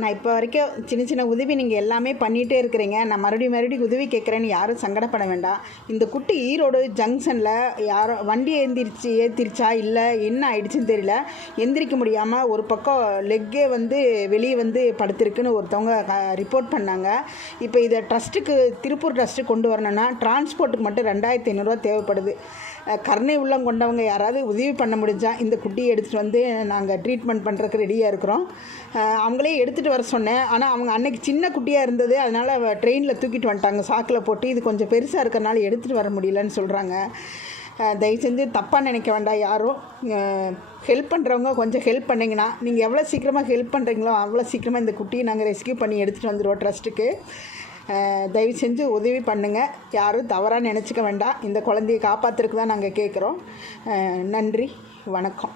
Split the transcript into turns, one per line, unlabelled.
நான் இப்போ வரைக்கும் சின்ன சின்ன உதவி நீங்கள் எல்லாமே பண்ணிகிட்டே இருக்கிறீங்க. நான் மறுபடியும் மறுபடியும் உதவி கேட்குறேன்னு யாரும் சங்கடப்பட வேண்டாம். இந்த குட்டி ஈரோடு ஜங்ஷனில் யாரோ வண்டி ஏந்திரிச்சு ஏத்திருச்சா இல்லை என்ன ஆயிடுச்சுன்னு தெரியல. எந்திரிக்க முடியாமல் ஒரு பக்கம் லெக்கே வந்து வெளியே வந்து படுத்திருக்குன்னு ஒருத்தவங்க ரிப்போர்ட் பண்ணாங்க. இப்போ இதை ட்ரஸ்ட்டுக்கு திருப்பூர் ட்ரஸ்ட்டு கொண்டு வரணும்னா டிரான்ஸ்போர்ட்டுக்கு மட்டும் ரெண்டாயிரத்தி ஐநூறுரூவா தேவைப்படுது. கருணை உள்ளம் கொண்டவங்க யாராவது உதவி பண்ண முடிஞ்சால் இந்த குட்டியை எடுத்துகிட்டு வந்து நாங்கள் ட்ரீட்மெண்ட் பண்ணுறதுக்கு ரெடியாக இருக்கிறோம். அவங்களே எடுத்துகிட்டு வர சொன்னேன். ஆனால் அவங்க அன்னைக்கு சின்ன குட்டியாக இருந்தது. அதனால் ட்ரெயினில் தூக்கிட்டு வந்துட்டாங்க. சாக்கில் போட்டு இது கொஞ்சம் பெருசாக இருக்கிறனால எடுத்துகிட்டு வர முடியலன்னு சொல்கிறாங்க தயவு செஞ்சு தப்பாக நினைக்க வேண்டாம். யாரும் ஹெல்ப் பண்ணுறவங்க கொஞ்சம் ஹெல்ப் பண்ணிங்கன்னா நீங்கள் எவ்வளோ சீக்கிரமாக ஹெல்ப் பண்ணுறீங்களோ அவ்வளோ சீக்கிரமாக இந்த குட்டியை நாங்கள் ரெஸ்கியூ பண்ணி எடுத்துகிட்டு வந்துடுவோம் ட்ரஸ்ட்டுக்கு தயவு செஞ்சு உதவி பண்ணுங்கள் யாரும் தவறாக நினச்சிக்க வேண்டாம். இந்த குழந்தையை காப்பாற்றுறதுக்கு தான் நாங்கள் கேட்குறோம் நன்றி. வணக்கம்.